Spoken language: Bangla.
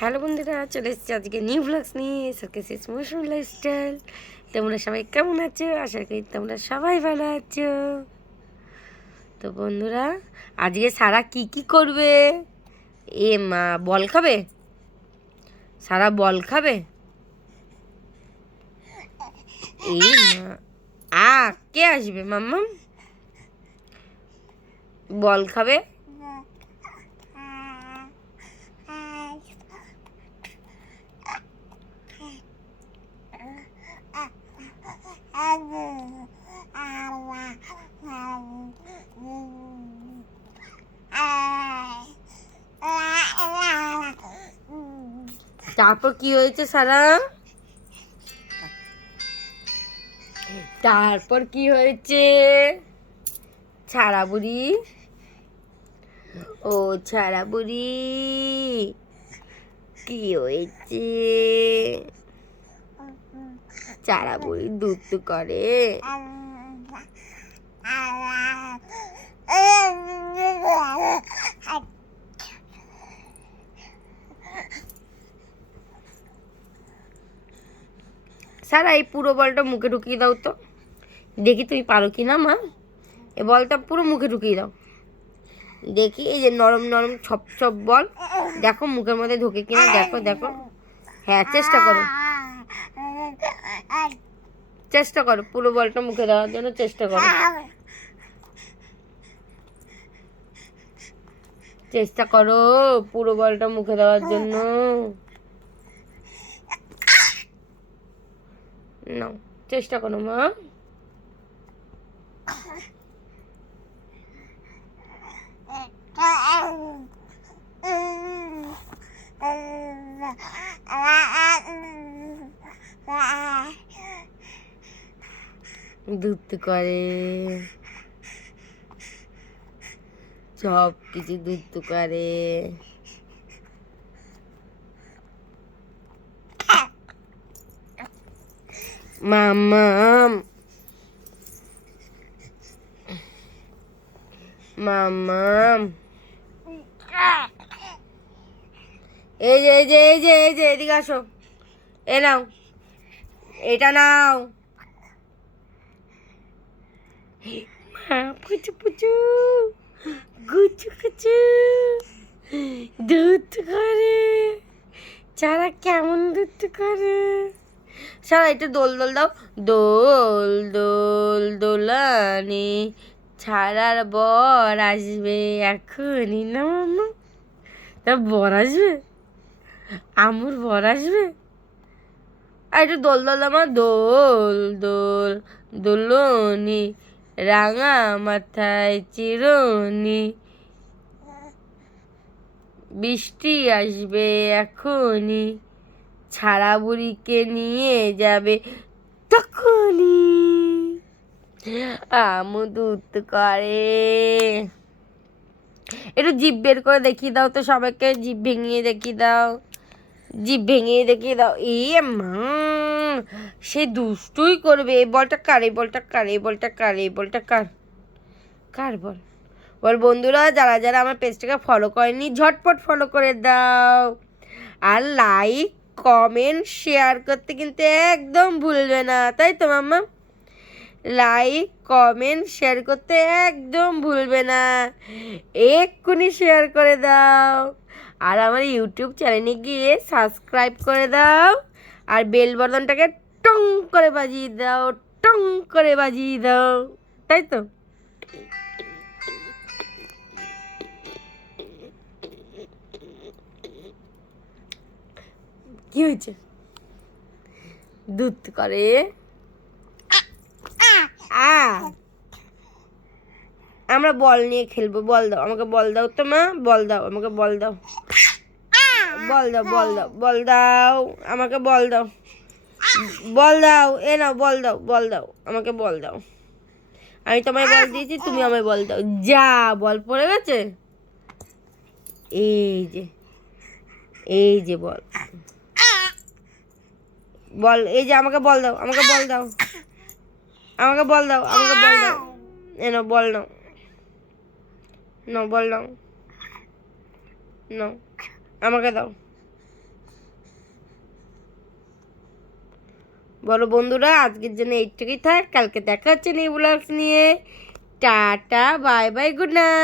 হ্যালো বন্ধুরা, চলে এসেছি আজকে নিউ ব্লগস নিয়ে সার্কাসেস মৌসুমি লাইফস্টাইল। তোমরা সবাই কেমন আছো? আশা করি তোমরা সবাই ভালো আছো। তো বন্ধুরা, আজকে সারা কি করবে? এ মা, বল খাবে? সারা বল খাবে? এই মা, কে আসবে মাম্মা? বল খাবে? তারপর কি হয়েছে সারা? তারপর কি হয়েছে ছাড়া বুড়ি? ও ছাড়া বুড়ি, কি হয়েছে? ছাড়া বুড়ি দুধ করে? সারা এই পুরো বলটা মুখে ঢুকিয়ে দাও তো, দেখি তুমি পারো কি না মা। এ বলটা পুরো মুখে ঢুকিয়ে দাও দেখি। এই যে নরম নরম ছপ ছপ বল, দেখো মুখের মধ্যে ঢুকে কিনা, দেখো দেখো। হ্যাঁ, চেষ্টা করো, চেষ্টা করো পুরো বলটা মুখে দেওয়ার জন্য চেষ্টা করো, চেষ্টা করো পুরো বলটা মুখে দেওয়ার জন্য। নাও, চেষ্টা করো মা। দুধ করে, সব কিছু দুধ করে। মাম্মাম, মাম্মাম, এই যে এই যে এই যে এই যে এদিকে আসো। এ নাও, এটা নাও। মা পুচু পুচু, গুচু কুচু, দুধ করে। চারা কেমন দুধ করে? সারা একটু দোল দোল দাও। দোল দোল দোলানি, ছাড়ার বর আসবে এখনই না মাম্মা? তা বর আসবে? আমুর বর আসবে? আর একটু দোল দোল আমার, দোল দোল দোলনি, রাঙা মাথায় চিরনি, বৃষ্টি আসবে এখনই, ছাড়া বুড়িকে নিয়ে যাবে তখনই। আমু দুধ করে। একটু জিভ বের করে দেখিয়ে দাও তো সবাইকে, জিভ ভেঙিয়ে দেখিয়ে দাও, জিভ ভেঙিয়ে দেখিয়ে দাও। এ মা, সে দুষ্টুই করবে। এই বলটা কার? এই বলটা কার? এই বলটা কার? এই বলটা কার? কার বল? বল বন্ধুরা, যারা যারা আমার পেজটাকে ফলো করেনি ঝটপট ফলো করে দাও, আর লাইক কমেন্ট শেয়ার করতে কিন্তু একদম ভুলবে না, তাই তো মাম্মা? লাইক কমেন্ট শেয়ার করতে একদম ভুলবে না, এক্ষুনি শেয়ার করে দাও। আর আমার ইউটিউব চ্যানেলে গিয়ে সাবস্ক্রাইব করে দাও, আর বেল বাটনটাকে টং করে বাজিয়ে দাও, টং করে বাজিয়ে দাও, তাই তো? কি হয়েছে? দুধ করে। আমরা বল নিয়ে খেলবো। বল দাও আমাকে, বল দাও তো মা, বল দাও আমাকে, বল দাও, বল দাও, বল দাও, বল দাও আমাকে, বল দাও, বল দাও। এ নাও, বল দাও, বল দাও আমাকে, বল দাও। আমি তোমায় বল দিয়েছি, তুমি আমায় বল দাও। যা, বল পড়ে গেছে। এই যে, এই যে বল, বল এই যে, আমাকে বল দাও, আমাকে বল দাও, আমাকে বল দাও, আমাকে বল দাও। এ নাও, বল নাও, নাও বল নাও, নাও আমাকে দাও। বলো বন্ধুরা, আজকের জন্য এইটুকুই থাক, কালকে দেখা হচ্ছে নিউ ব্লগস নিয়ে। Tata, bye bye, good night.